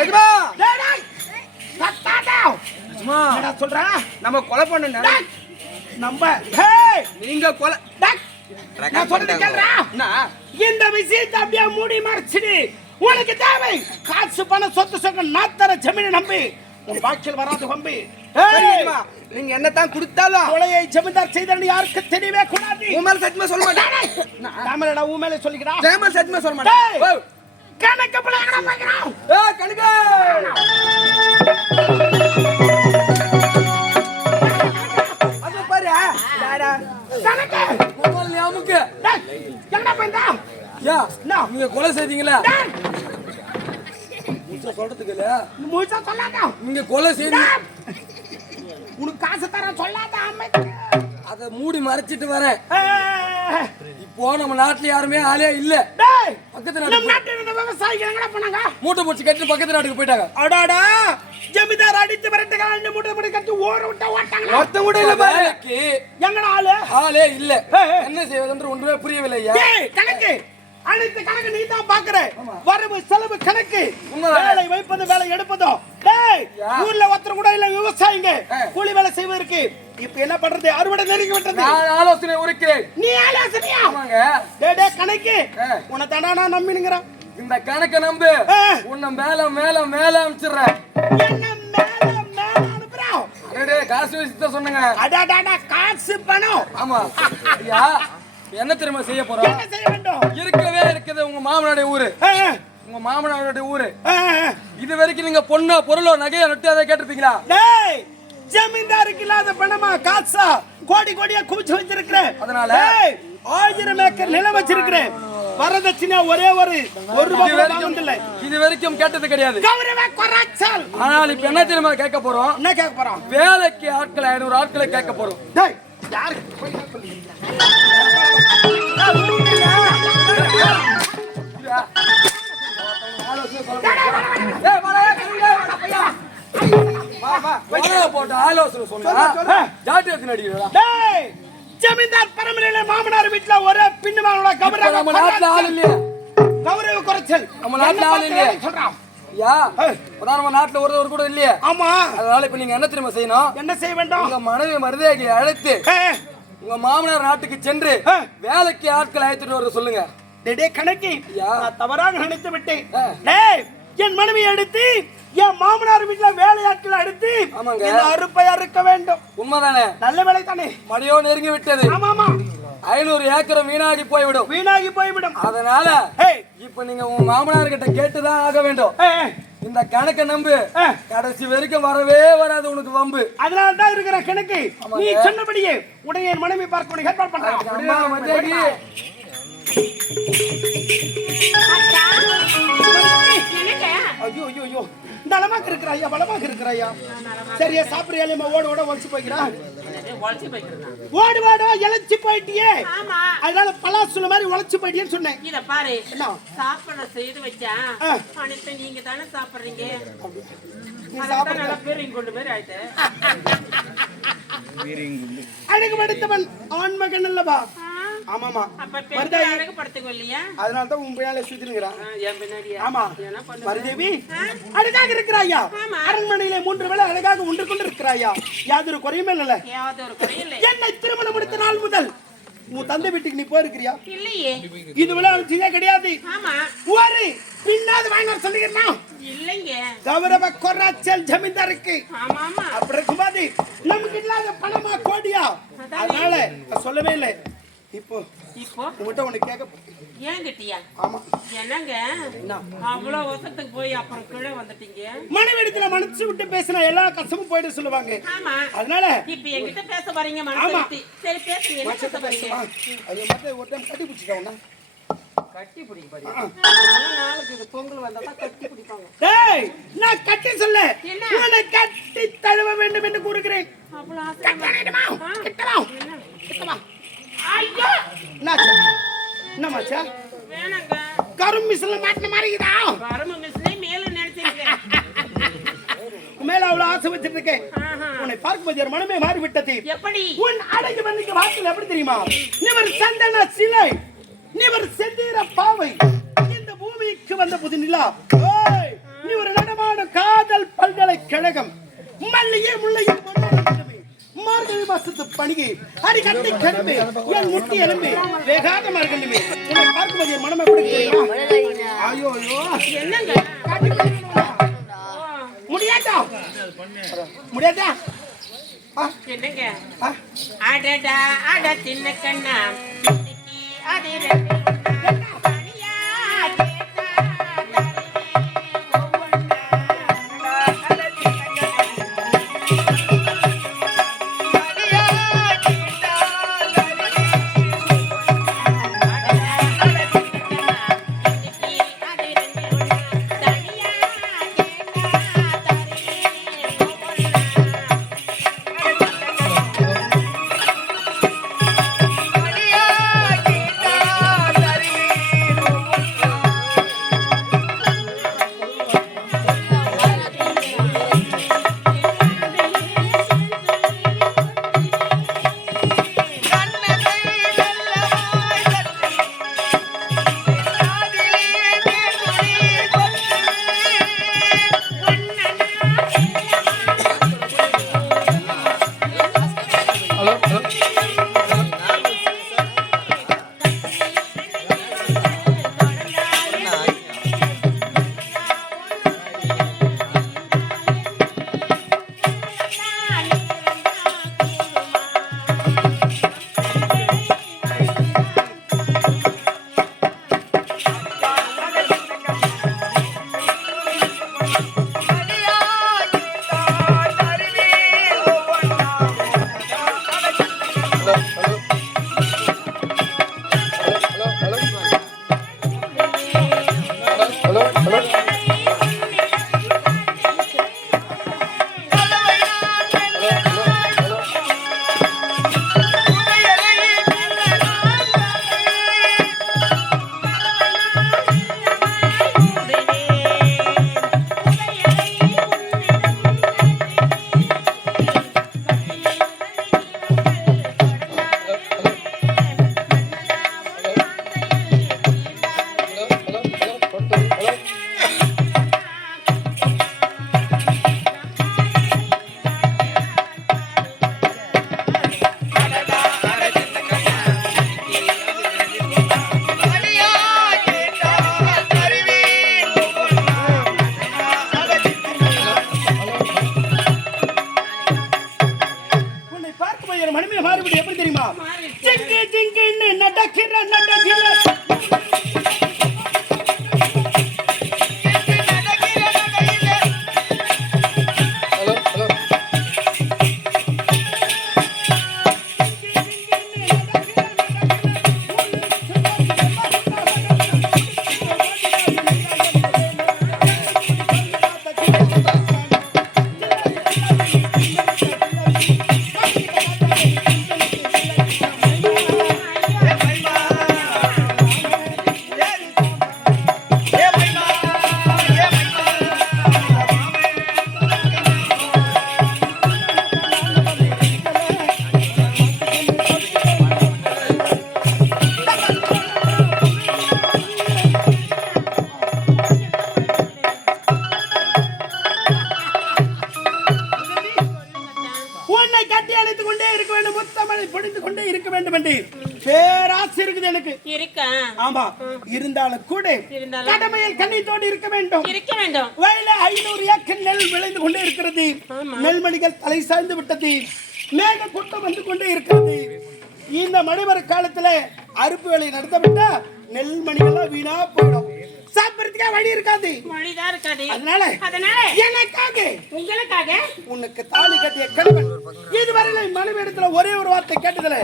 எஜமா டேய் டேய் சத்தாடா எஜமா என்னடா சொல்ற நம்ம கொலை பண்ணனே நம்ம ஹேய் நீங்க கொலை டேய் நான் சொல்றது கேளுடா இந்த விஷயத்தை அப்படியே மூடி மறைச்சிடு உனக்கு தேவை காசு பணம் சொத்து சொக்க நாத்தர ஜமீனை நம்பி உன் பாக்கில் வராது வம்பி நீங்க என்னதான் கொடுத்தாலும் கொலையை ஜமீன்தார் செய்தன்னு யாருக்கு தெரியவே கூடாது உமேல சத்தியமா சொல்ல மாட்டேன் நாமளடா உமேல சொல்லிக்கடா ஜெயமல் சத்தியமா சொல்ல மாட்டேன் கணக்கு பிள்ளைங்கடா பாக்குறோம் கணக்கு அது பாரு டாடா கணக்கு மொபைல் அமுக்கு டேய் எங்கடா போய்டா யா நான் நீங்க கொலை செய்தீங்களா முச்ச சொல்றதுக்கு இல்ல முச்ச சொல்லாத நீங்க கொலை செய்தீங்க உனக்கு காசு தர சொல்லாத அம்மா அத மூடி மறைச்சிட்டு வரேன் இப்போ நம்ம நாட்டுல யாருமே ஆளே இல்ல டேய் பக்கத்து நம்ம நாட்டுல இருந்த விவசாயிகள் எங்கடா போனாங்க மூட்டை போச்சு கட்டி பக்கத்து நாட்டுக்கு போயிட்டாங்க அடாடா ஜமீன்தார் அடித்து வரட்டுங்க மூட்டை போட்டு கட்டி ஓர விட்டா ஓட்டாங்க ஒருத்த கூட இல்ல பாருக்கு எங்கடா ஆளு ஆளே இல்ல என்ன செய்வதென்று ஒன்றுமே புரியவில்லை ஐயா டேய் கணக்கு அனைத்து கணக்கு நீ தான் பாக்குற வரவு செலவு கணக்கு உண்மைதான். வேலை வைப்பது வேலை எடுப்பதோ டேய் ஊர்ல ஒருத்தர் கூட இல்ல விவசாயிங்க கூலி வேலை செய்வதற்கு இப்ப என்ன பண்றது அறுவடை நெருங்கி விட்டது நான் ஆலோசனை உரைக்கிறேன் நீ ஆலோசனையா ஆமாங்க டேய் டேய் கணக்கு உன்னை தானா நான் நம்பினுங்கறேன் இந்த கணக்க நம்பு உன்னை மேல மேல மேல அனுப்பிச்சிடுறேன் என்ன மேல மேல அனுப்புறா அடடே காசு வச்சுதான் சொன்னங்க அடாடாடா காசு பணம் ஆமா ஐயா என்ன தெரியுமா செய்ய போறோம் என்ன செய்ய வேண்டும் இருக்கவே இருக்குது உங்க மாமனாருடைய ஊரு உங்க மாமனாருடைய ஊரு இது வரைக்கும் நீங்க பொண்ணோ பொருளோ நகையோ நட்டு அதை கேட்டிருப்பீங்களா டேய் ஜமீன்தாருக்கு இல்லாத பணமா காசா கோடி கோடியா குவிச்சு வச்சிருக்கிறேன் அதனால 1000 ஏக்கர் நிலம் வச்சிருக்கிறேன் வரதட்சணை ஒரே ஒரு ரூபாய் கூட வாங்குனதில்லை இது வரைக்கும் கேட்டது கிடையாது கௌரவ குறைச்சல் ஆனால் இப்ப என்ன தெரியுமா கேட்க போறோம் என்ன கேட்க போறோம் வேலைக்கு ஆட்கள் 500 ஆட்களை கேட்க போறோம் டேய் யாரு போட்டு ஆலோசனை சொன்னா ஜாட்டி வச்சு நடிக்கிறா டேய் ஜமீன்தார் பரமநிலை மாமனார் வீட்ல ஒரே பின்னுமானோட கௌரவ நம்ம நாட்டுல ஆள் இல்லையா கௌரவ குறைச்சல் நம்ம நாட்டுல ஆள் இல்லையா சொல்றான் யா நம்ம நாட்டுல ஒரு கூட இல்லையா ஆமா அதனால இப்ப நீங்க என்ன தெரியுமா செய்யணும் என்ன செய்ய வேண்டும் உங்க மனைவி மருதையை அழைத்து உங்க மாமனார் நாட்டுக்கு சென்று வேலைக்கு ஆட்கள் அழைத்துட்டு வர சொல்லுங்க டேய் கணக்கி நான் தவறாக நினைத்து விட்டேன் டேய் என் மனைவியை எடுத்து என் மாமனார் வீட்ல வேலையாட்கள் எடுத்து இந்த அறுப்பையா இருக்க வேண்டும் உண்மைதானே நல்ல வேலை தானே மடியோ நெருங்கி விட்டது ஆமா ஆமா 500 ஏக்கர் வீணாகி போய்விடும் அதனால இப்ப நீங்க உங்க மாமனார் கிட்ட கேட்டுதான் ஆக வேண்டும் இந்த கணக்க நம்பு கடைசி வரைக்கும் வரவே வராது உனக்கு வம்பு அதனால தான் இருக்கிற கணக்கு நீ சொன்னபடியே உடைய என் மனைவி பார்க்க ஏற்பாடு பண்றேன் ஐயோ ஐயோ ஐயோ நலமாக இருக்கிற ஐயா பலமாக இருக்கிற ஐயா சரியா சாப்பிடுறியா ஓட ஓட ஒழிச்சு போய்க்கிறான் ஓடு வாடோ இழைச்சு போயிட்டியே அதனால பலாசுல மாதிரி உழைச்சு போயிட்டியேன்னு சொன்னேன் இத பாரு சாப்பிட செய்து வச்சா அனைத்து நீங்க தானே சாப்பிடுறீங்க நல்லா பேரிங் கொண்டு பேர் ஆயிட்டு அழகு படுத்தவன் ஆண் மகன் அல்லவா ஆமாமா அதனால தான் உன் பின்னால சுத்தினுங்கறான் ஆமா மருதேவி அழகாக இருக்கிறாயா அரண்மனையிலே 3 வேளை அழகாக உண்டு கொண்டு இருக்கிறாயா யாதொரு குறையுமே இல்ல என்னை திருமணம் முடித்த நாள் முதல் உன் தந்தை வீட்டுக்கு நீ போயிருக்கிறியா இல்லையே இது விழா அனுப்பிச்சதே கிடையாது ஆமா ஒரு பின்னாது வாங்க சொல்லுகிறனா இல்லைங்க கௌரவ குறைச்சல் ஜமீன்தாருக்கு ஆமா ஆமா அப்படி இருக்கும்போது நமக்கு இல்லாத பணமா கோடியா அதனால சொல்லவே இல்லை இப்போ உங்கள்கிட்ட ஒண்ணு கேட்க ஏன் கிட்டியா ஆமா என்னங்க அவ்வளவு வருஷத்துக்கு போய் அப்புறம் கீழே வந்துட்டீங்க மனைவிடத்துல மனசு விட்டு பேசினா எல்லா கஷ்டமும் போயிட்டு சொல்லுவாங்க ஆமா அதனால இப்ப என்கிட்ட பேச போறீங்க மனசு விட்டு சரி பேசுங்க என்ன பேச போறீங்க அது மட்டும் ஒரு டைம் கட்டி பிடிச்சிட்டோம்னா கட்டி பிடிக்க பாருங்க நாளைக்கு பொங்கல் வந்தா தான் கட்டி பிடிப்பாங்க டேய் நான் கட்டி சொல்ல உன்னை கட்டி தழுவ வேண்டும் என்று கூறுகிறேன் அவ்வளவு ஆசை கிட்டவா ஐயோ என்ன மச்சா வேணாங்க கரும் மிஸ்ல மாட்டின மாதிரி இதா கரும் மிஸ்லே மேல நினைச்சிருக்கேன் மேல அவ்வளவு ஆசை வச்சிட்டு இருக்கேன் உன்னை பார்க்கும்போது என் மனமே மாறி விட்டது எப்படி உன் அழகு மன்னிக்க வார்த்தை எப்படி தெரியுமா நீ ஒரு சந்தன சிலை நீ ஒரு செந்தீர பாவை இந்த பூமிக்கு வந்த புது நிலா நீ ஒரு நடமான பல்கலைக்கழகம் மல்லியே முல்லையே மார்கழி மாசத்து பணிகை அடி கட்டி கரும்பு என் முட்டி எலும்பு வேகாத மார்கழிமே உன்னை பார்க்கும்போது என் மனம் எப்படி தெரியுமா? ஐயோ ஐயோ என்னங்க முடியாதா முடியாதா என்னங்க அடடா அட சின்ன கண்ணா அது ரெண்டு தனியா எப்படி தெரியுமா? ஜிங்கு ஜிங்குன்னு நடக்கிற நடக்கிற பேராசை இருக்குது எனக்கு. ஆமா, இருந்தாலும் கூட கடமையில் கண்ணியத்தோடு இருக்க வேண்டும். வயல 500 ஏக்கர் நெல் விளைந்து கொண்டே இருக்கிறது. நெல்மணிகள் தலை சாய்ந்து விட்டது. மேக கூட்டம் வந்து கொண்டே இருக்கிறது. இந்த மழைவர காலத்துல அறுப்பு வேலை நடத்தவிட்டா நெல்மணிகள் வீணா போயிடும். சாப்பிடுறதுக்கே வழி இருக்காது. அதனால எனக்காக உங்களுக்காக உனக்கு தாலி கட்டிய கணவன் இதுவரையில மனைவிடத்துல ஒரே ஒரு வார்த்தை கேட்டதில்ல.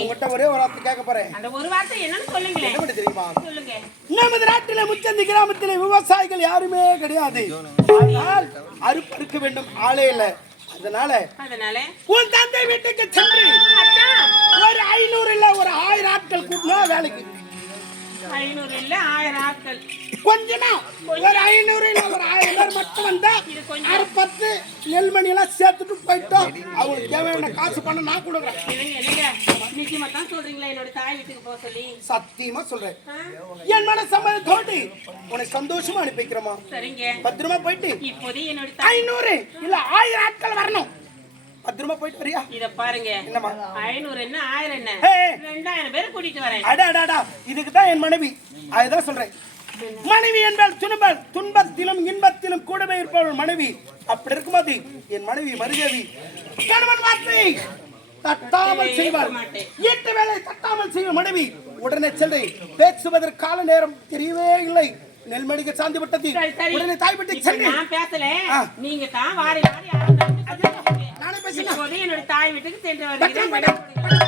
உங்ககிட்ட ஒரே ஒரு வார்த்தை கேட்க போறேன். அந்த ஒரு வார்த்தை என்னன்னு சொல்லுங்களேன். என்ன தெரியுமா? சொல்லுங்க. நமது நாட்டில முச்சந்தி கிராமத்திலே விவசாயிகள் யாருமே கிடையாது. ஆனால் அறுப்பறுக்க வேண்டும் ஆளே இல்ல. அதனால உன் தந்தை வீட்டுக்கு சென்று ஒரு 500 இல்ல ஒரு 1000 ஆட்கள் கூட்டினா வேலைக்கு 500 இல்ல 1000 ஆட்கள் கொஞ்சமா ஒரு 500 இல்ல ஒரு 1000 பேர் மட்டும் வந்தா 10 நெல்மணி எல்லாம் சேர்த்துட்டு போயிட்டோம். அவங்களுக்கு தேவையான காசு பண்ண நான் கொடுக்குறேன். நிச்சயமா தான் சொல்றீங்களா என்னோட தாய் வீட்டுக்கு போக சொல்லி? சத்தியமா சொல்றேன். என் மன சம்மதத்தோடு உன்னை சந்தோஷமா அனுப்பி வைக்கிறோமா? சரிங்க. பத்திரமா போயிட்டு இப்போதே என்னோட 500 இல்ல 1000 ஆட்கள் வரணும். பத்திரமா போயிட்டு வரியா? இத பாருங்க. என்னமா 500 என்ன 1000 என்ன 2000 பேர் கூட்டிட்டு வரேன். அடடடா இதுக்கு தான் என் மனைவி. அதுதான் சொல்றேன். மனைவி என்றால் துன்பத்திலும் இன்பத்திலும் கூடவே இருப்பவள் மனைவி. அப்படி இருக்கும்போது என் மனைவி மருதேவி கணவன் வார்த்தை தட்டாமல் செய்வாள். வீட்டு வேலை தட்டாமல் செய்யும் மனைவி. உடனே செல்லை பேசுவதற்கு கால நேரம் தெரியவே இல்லை. நெல்மணிக்கு சாந்தி விட்டது. உடனே தாய் வீட்டுக்கு சென்று நான் பேசல. நீங்க தான் வாரி வாரி நானே பேசினேன். என்னோட தாய் வீட்டுக்கு சென்று வருகிறேன்.